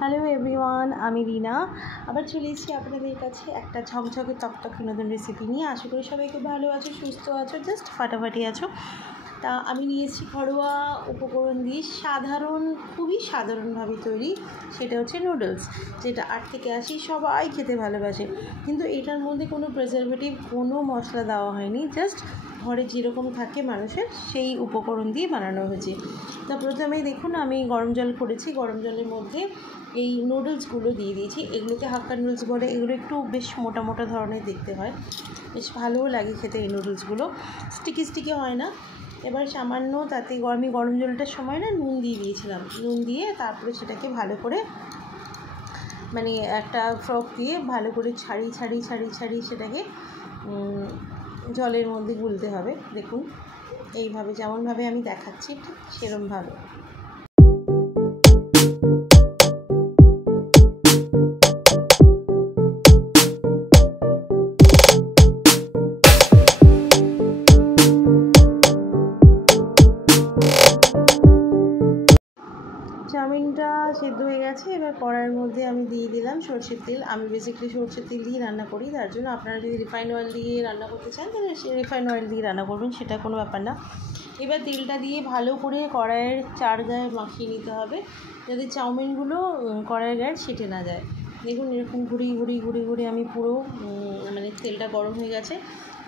Hello everyone, আমি রিনা আবার চলে এসেছি আপনাদের কাছে একটা ঝকঝকে তকতকে নতুন রেসিপি নিয়ে। আশা করি সবাই খুব ভালো আছো, সুস্থ আছো, জাস্ট ফাটাফাটি আছো। তা আমি নিয়ে এসেছি ঘরোয়া উপকরণ দিয়ে খুবই সাধারণভাবে তৈরি, সেটা হচ্ছে নুডলস, যেটা 8 থেকে 80 সবাই খেতে ভালোবাসে। কিন্তু এটার মধ্যে কোনো প্রিজারভেটিভ, কোনো মশলা দেওয়া হয়নি, জাস্ট ঘরে যেরকম থাকে মানুষের সেই উপকরণ দিয়ে বানানো হয়েছে। তা প্রথমেই দেখুন, আমি গরম জল করেছি, গরম জলের মধ্যে এই নুডলসগুলো দিয়ে দিয়েছি। এগুলোকে হাক্কা নুডলস বলে। এগুলো একটু বেশ মোটা মোটা ধরনের দেখতে হয়, বেশ ভালোও লাগে খেতে। এই নুডলসগুলো স্টিকি হয় না। এবার সামান্য তাতে আমি গরম জলটার সময় নুন দিয়ে দিয়েছিলাম। নুন দিয়ে তারপরে সেটাকে ভালো করে একটা ফ্রক দিয়ে ভালো করে ছাড়িয়ে সেটাকে জলের মধ্যে গুলতে হবে। দেখুন এইভাবে, যেমনভাবে আমি দেখাচ্ছি ঠিক সেরমভাবে। চাউমিনটা সেদ্ধ হয়ে গেছে। এবার কড়াইয়ের মধ্যে আমি দিয়ে দিলাম সরষের তেল। আমি বেসিক্যালি সরষের তেল দিয়ে রান্না করি, তার জন্য আপনারা যদি রিফাইন্ড অয়েল দিয়ে রান্না করতে চান তাহলে রিফাইন্ড অয়েল দিয়ে রান্না করবেন, সেটা কোনো ব্যাপার না। এবার তেলটা দিয়ে ভালো করে কড়াইয়ের চার গায়ে মাখিয়ে নিতে হবে, যাতে চাউমিনগুলো কড়াইয়ের গায়ে ছেটে না যায়। দেখুন এরকম ঘুরিয়ে আমি পুরো তেলটা গরম হয়ে গেছে,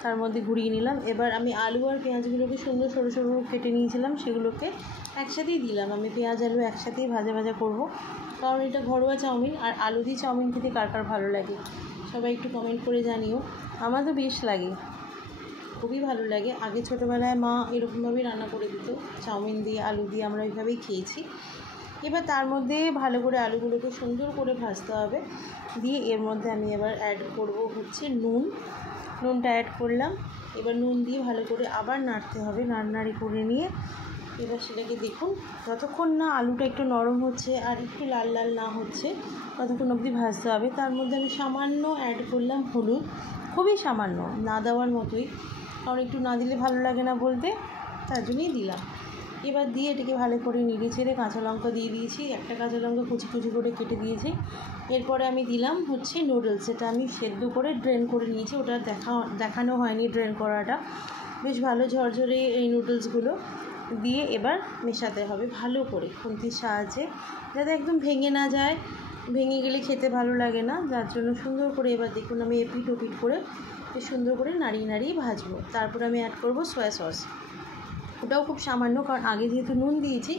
তার মধ্যে ঘুরিয়ে নিলাম। এবার আমি আলু আর পেঁয়াজগুলোকে সুন্দর সরু সরু কেটে নিয়েছিলাম, সেগুলোকে একসাথেই দিলাম। আমি পেঁয়াজ আলু একসাথেই ভাজা করব, কারণ এটা ঘরোয়া চাউমিন। আর আলু দিয়ে চাউমিন খেতে কার কার ভালো লাগে সবাই একটু কমেন্ট করে জানিও। আমার তো বেশ লাগে, খুবই ভালো লাগে। আগে ছোটোবেলায় মা এরকমভাবেই রান্না করে দিত, চাউমিন দিয়ে আলু দিয়ে, আমরা ওইভাবেই খেয়েছি। এবার তার মধ্যে ভালো করে আলুগুলোকে সুন্দর করে ভাজতে হবে। দিয়ে এর মধ্যে আমি এবার অ্যাড করব হচ্ছে নুনটা অ্যাড করলাম। এবার নুন দিয়ে ভালো করে আবার নাড়তে হবে, নাড়ি করে নিয়ে এবার সেটাকে দেখুন, যতক্ষণ না আলুটা একটু নরম হচ্ছে আর একটু লাল লাল না হচ্ছে ততক্ষণ অবধি ভাজতে হবে। তার মধ্যে আমি সামান্য অ্যাড করলাম হলুদ, খুবই সামান্য, না দেওয়ার মতোই, কারণ একটু না দিলে ভালো লাগে না বলতে, তার জন্যই দিলাম। এবার দিয়ে এটাকে ভালো করে নেড়ে ছেড়ে কাঁচা লঙ্কা দিয়ে দিয়েছি, একটা কাঁচা লঙ্কা কুচি করে কেটে দিয়েছি। এরপরে আমি দিলাম হচ্ছে নুডলস, যেটা আমি সেদ্ধ করে ড্রেন করে নিয়েছি। ওটা দেখানো হয়নি ড্রেন করাটা। বেশ ভালো ঝরঝরে এই নুডলসগুলো দিয়ে এবার মেশাতে হবে ভালো করে খুন্তির সাহায্যে, যাতে একদম ভেঙে না যায়। ভেঙে গেলে খেতে ভালো লাগে না, যার জন্য সুন্দর করে এবার দেখুন আমি এপিট ওপিট করে বেশ সুন্দর করে নাড়িয়ে ভাজবো। তারপর আমি অ্যাড করব সয়া সস, ওটাও খুব সামান্য, কারণ আগে যেহেতু নুন দিয়েছি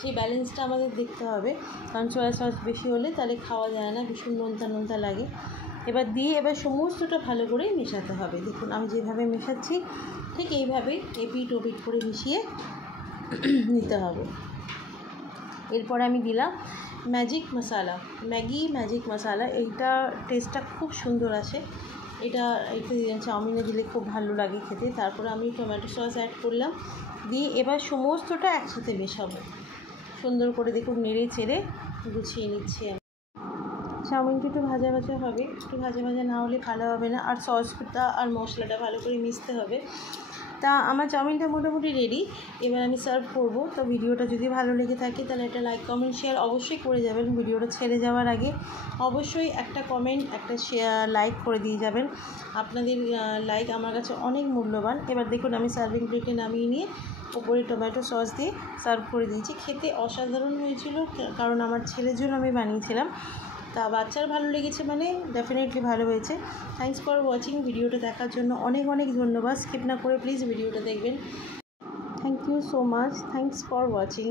সেই ব্যালেন্সটা আমাদের দেখতে হবে, কারণ সয়া সস বেশি হলে তাহলে খাওয়া যায় না, ভীষণ নোনতা লাগে। এবার দিয়ে এবার সমস্তটা ভালো করে মেশাতে হবে। দেখুন আমি যেভাবে মেশাচ্ছি ঠিক এইভাবেই এপিট ওপিট করে মিশিয়ে নিতে হবে। এরপরে আমি দিলাম ম্যাজিক মশালা, এইটা টেস্টটা খুব সুন্দর আসে, এটা চাউমিনে দিলে খুব ভালো লাগে খেতে। তারপরে আমি টমেটো সস অ্যাড করলাম, দিয়ে এবার সমস্তটা একসাথে মেশাবো সুন্দর করে। দেখুন নেড়ে চেড়ে গুছিয়ে নিচ্ছি আমি। চাউমিনটা একটু ভাজা হবে, একটু ভাজা না হলে ভালো হবে না, আর সসটা আর মশলাটা ভালো করে মিশতে হবে। তা আমার চাউমিনটা মোটামুটি রেডি, এবার আমি সার্ভ করব। তো ভিডিওটা যদি ভালো লেগে থাকে তাহলে একটা লাইক কমেন্ট শেয়ার অবশ্যই করে যাবেন। ভিডিওটা ছেড়ে যাওয়ার আগে অবশ্যই একটা কমেন্ট, একটা শেয়ার, লাইক করে দিয়ে যাবেন। আপনাদের লাইক আমার কাছে অনেক মূল্যবান। এবার দেখুন আমি সার্ভিং প্লেটে নামিয়ে নিয়ে উপরে টমেটো সস দিয়ে সার্ভ করে দিয়েছি। খেতে অসাধারণ হয়েছিল, কারণ আমার ছেলের জন্য আমি বানিয়েছিলাম। তা বাচ্চার ভালো লেগেছে মানে ডেফিনেটলি ভালো হয়েছে। Thanks for watching. ভিডিওটা দেখার জন্য অনেক ধন্যবাদ। স্কিপ না করে প্লিজ ভিডিওটা দেখবেন। Thank you so much. Thanks for watching.